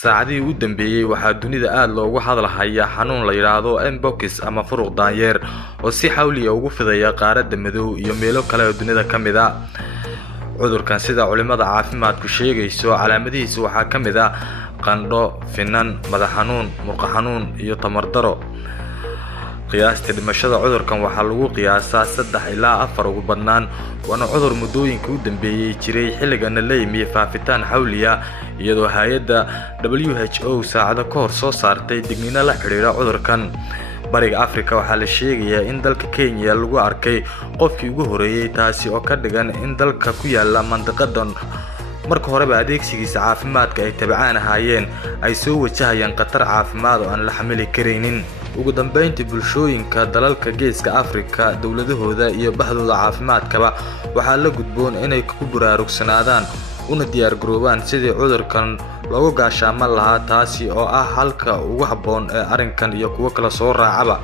saacadii u dambeeyay waxaa dunida aad loogu hadalhayaa xanuun la yiraahdo mpox ama furuq daanyeer oo si xawli ah ugu fidaya qaaradda madow iyo meelo kale oo dunida kamid ah. cudurkan sida culimada caafimaadku sheegayso calaamadihiisa waxaa kamid ah qandho, finan, madax xanuun, murqo xanuun iyo tamar daro. qiyaasta dhimashada cudurkan waxaa lagu qiyaasaa 3 ilaa 4 ugu badnaan, waana cudur muddooyinka u dambeeyay jiray xilligana la yimid faafitaan xawli ah iyadoo hay'adda WHO saacado ka hor soo saartay digniino la xiriira cudurkan. bariga Afrika waxaa la sheegayaa in dalka Kenya lagu arkay qofkii ugu horeeyay, taasi oo ka dhigan in dalka ku yaala mandiqadan marka horeba adeegsigiisa caafimaadka ay tabcaan ahaayeen ay soo wajahayaan khatar caafimaad oo aan la xamili kareynin. ugu dambeyntii bulshooyinka dalalka geeska Afrika dawladahooda iyo bahdooda caafimaadkaba waxaa la gudboon inay ku buraarugsanaadaan una diyaar garoobaan sidii cudurkan looga gaashaaman lahaa, taasi oo ah halka ugu habboon ee arrinkan iyo kuwa kala soo raacaba.